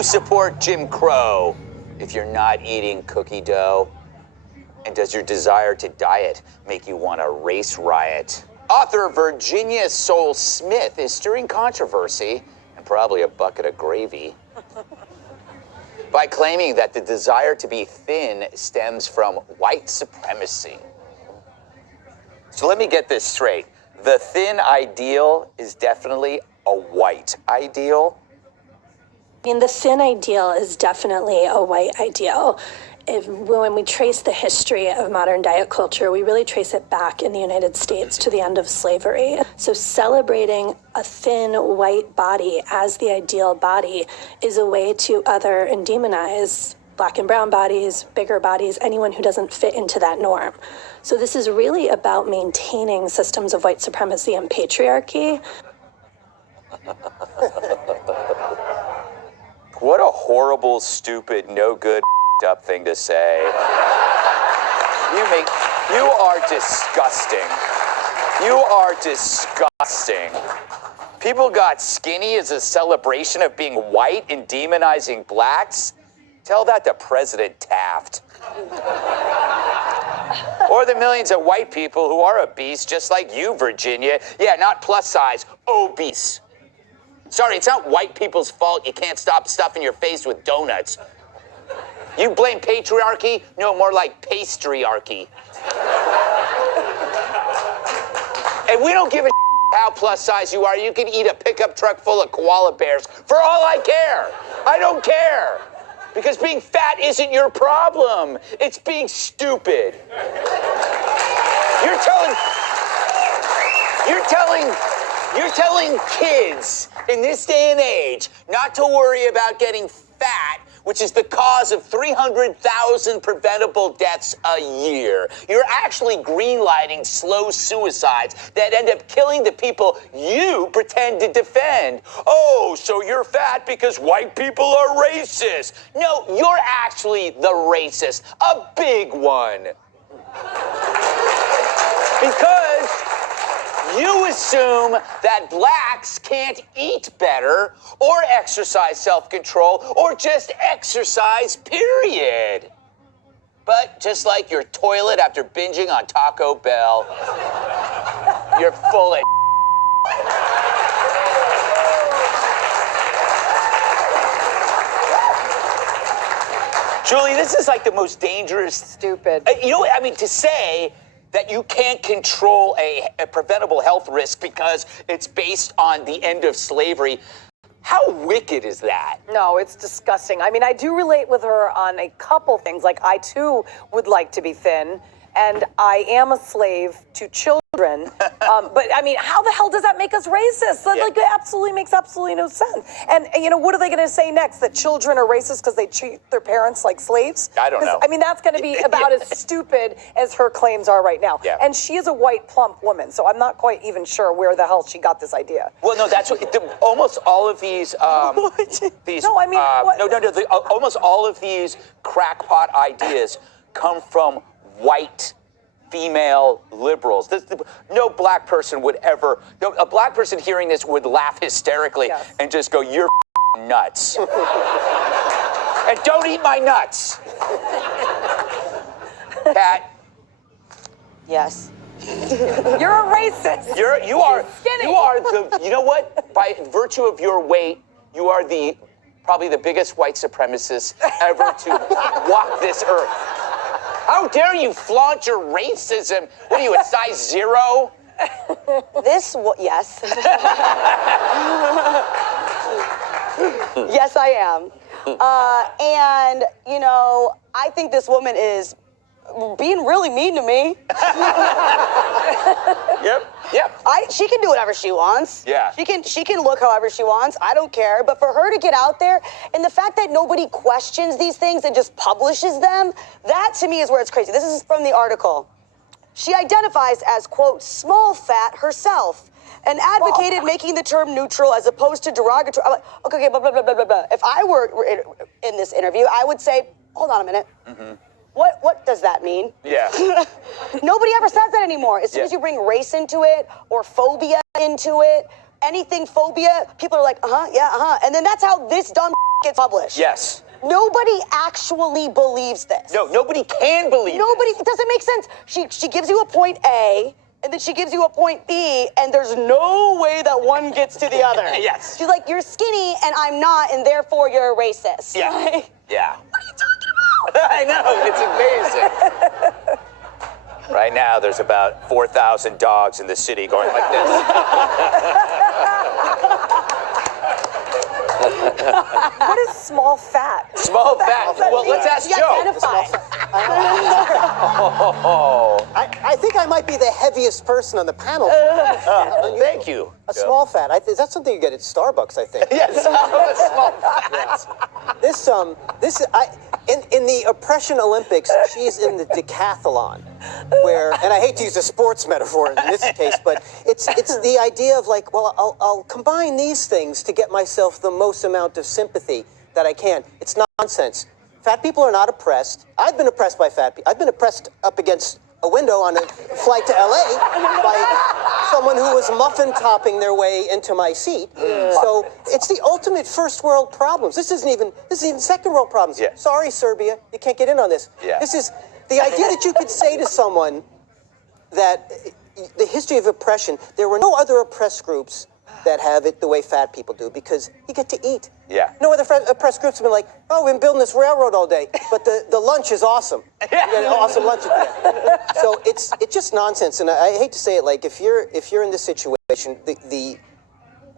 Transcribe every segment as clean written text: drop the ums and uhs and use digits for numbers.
you support Jim Crow if you're not eating cookie dough? And does your desire to diet make you want a race riot? Author Virginia Soul Smith is stirring controversy and probably a bucket of gravy by claiming that the desire to be thin stems from white supremacy. So let me get this straight. The thin ideal is definitely a white ideal? I mean, the thin ideal is definitely a white ideal. When we trace the history of modern diet culture, we really trace it back in the United States to the end of slavery. So celebrating a thin white body as the ideal body is a way to other and demonize Black and brown bodies, bigger bodies, anyone who doesn't fit into that norm. So this is really about maintaining systems of white supremacy and patriarchy. What a horrible, stupid, no good up thing to say. You are disgusting. You are disgusting. People got skinny as a celebration of being white and demonizing blacks? Tell that to President Taft. Or the millions of white people who are obese, just like you, Virginia. Yeah, not plus size, obese. Sorry, it's not white people's fault you can't stop stuffing your face with donuts. You blame patriarchy? No, more like pastryarchy. And we don't give a how plus size you are. You can eat a pickup truck full of koala bears for all I care. I don't care. Because being fat isn't your problem. It's being stupid. You're telling kids in this day and age not to worry about getting fat, which is the cause of 300,000 preventable deaths a year. You're actually greenlighting slow suicides that end up killing the people you pretend to defend. Oh, so you're fat because white people are racist. No, you're actually the racist, a big one. Because you assume that blacks can't eat better or exercise self-control or just exercise, period. But just like your toilet after binging on Taco Bell, you're full of Julie, this is like the most dangerous... Stupid. You know what I mean? To say that you can't control a preventable health risk because it's based on the end of slavery. How wicked is that? No, it's disgusting. I mean, I do relate with her on a couple things. Like, I too would like to be thin, and I am a slave to children. But I mean, how the hell does that make us racist? That, like, it makes absolutely no sense. And you know, what are they going to say next? That children are racist because they treat their parents like slaves? I don't know. I mean, that's going to be about as stupid as her claims are right now. Yeah. And she is a white, plump woman, so I'm not quite even sure where the hell she got this idea. Well, no, that's what almost all of these. No, I mean, almost all of these crackpot ideas come from white female liberals. No black person would ever, a black person hearing this would laugh hysterically and just go, "You're nuts." And don't eat my nuts. Pat. Yes. You're a racist. You know what? By virtue of your weight, you are probably the biggest white supremacist ever to walk this earth. How dare you flaunt your racism? What are you, a size 0? Yes. Yes, I am. And, you know, I think this woman is being really mean to me. Yep. She can do whatever she wants. Yeah. She can look however she wants. I don't care. But for her to get out there, and the fact that nobody questions these things and just publishes them, that to me is where it's crazy. This is from the article. She identifies as, quote, small fat herself, and advocated making the term neutral as opposed to derogatory. I'm like, okay, blah, blah, blah, blah, blah, blah. If I were in this interview, I would say, hold on a minute. Mm-hmm. What does that mean? Yeah. Nobody ever says that anymore. As soon as you bring race into it or phobia into it, anything phobia, people are like, and then that's how this dumb gets published. Yes. Nobody actually believes this. No, nobody can believe Nobody, this. it doesn't make sense. She gives you a point A, and then she gives you a point B, and there's no way that one gets to the other. Yes. She's like, you're skinny, and I'm not, and therefore you're a racist. Yeah. Like, Yeah. what are you talking about? I know, it's amazing. Right now, there's about 4,000 dogs in the city going like this. What is small fat? Small fat. Well, let's ask She Joe. identifies. I think I might be the heaviest person on the panel. Thank you. A small fat. Is that something you get at Starbucks, I think? Yes, small fat. In the oppression Olympics, she's in the decathlon, where, and I hate to use a sports metaphor in this case, but it's the idea of like, well, I'll combine these things to get myself the most amount of sympathy that I can. It's nonsense. Fat people are not oppressed. I've been oppressed by fat people. I've been oppressed up against a window on a flight to LA by someone who was muffin topping their way into my seat. So it's the ultimate first world problems. This isn't even second world problems. Yeah. Sorry, Serbia, you can't get in on this. Yeah. This is the idea that you could say to someone that the history of oppression, there were no other oppressed groups that have it the way fat people do, because you get to eat. Yeah. No other oppressed groups have been like, oh, we've been building this railroad all day, but the lunch is awesome. You get an awesome lunch at the end. So it's just nonsense, and I hate to say it, like if you're in this situation, the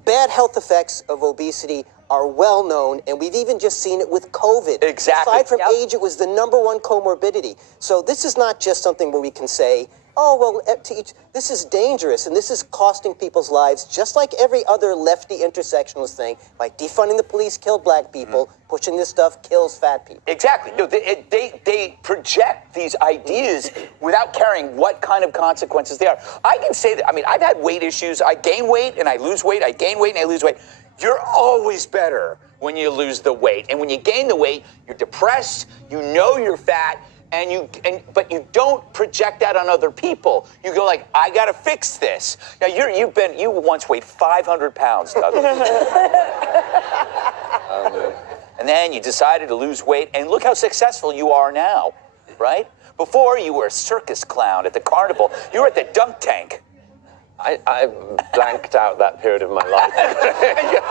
bad health effects of obesity are well known, and we've even just seen it with COVID. Exactly. Aside from age, it was the #1 comorbidity. So this is not just something where we can say, oh, well, to each, this is dangerous, and this is costing people's lives, just like every other lefty intersectionalist thing, like defunding the police killed black people, pushing this stuff kills fat people. Exactly. No, they project these ideas without caring what kind of consequences they are. I can say that, I mean, I've had weight issues. I gain weight and I lose weight. I gain weight and I lose weight. You're always better when you lose the weight. And when you gain the weight, you're depressed, you know you're fat, but you don't project that on other people. You go like, I gotta fix this. Now you once weighed 500 pounds, Douglas. And then you decided to lose weight, and look how successful you are now, right? Before you were a circus clown at the carnival. You were at the dunk tank. I blanked out that period of my life.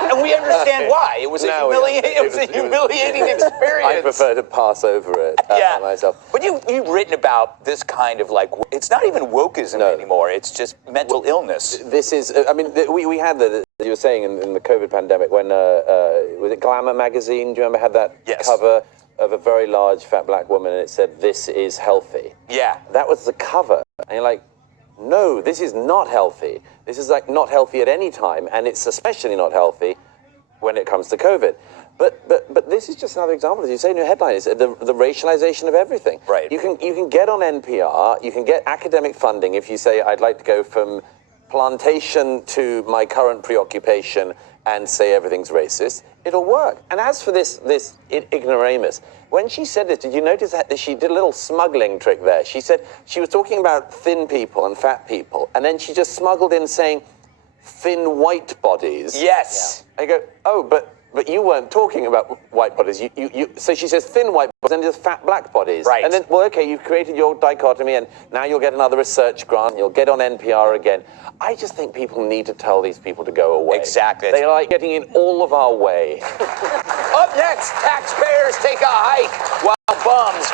And we understand why. It was a humiliating experience. I prefer to pass over it myself. But you've written about this kind of like, it's not even wokeism anymore. It's just mental illness. This is, I mean, we had you were saying in the COVID pandemic when, was it Glamour magazine? Do you remember had that cover of a very large fat black woman and it said, "This is healthy." Yeah. That was the cover. And you're like, no, this is not healthy. This is like not healthy at any time, and it's especially not healthy when it comes to COVID. But this is just another example, as you say in your headline, is the racialization of everything. Right. You can get on NPR, you can get academic funding if you say, I'd like to go from plantation to my current preoccupation and say everything's racist. It'll work. And as for this ignoramus, when she said this, did you notice that she did a little smuggling trick there? She said she was talking about thin people and fat people, and then she just smuggled in saying thin white bodies. Yes. I go, oh, but you weren't talking about white bodies. So she says thin white bodies and just fat black bodies. Right. And then, well, okay, you've created your dichotomy, and now you'll get another research grant. You'll get on NPR again. I just think people need to tell these people to go away. Exactly. They are like getting in all of our way. Up next, taxpayers take a hike while bums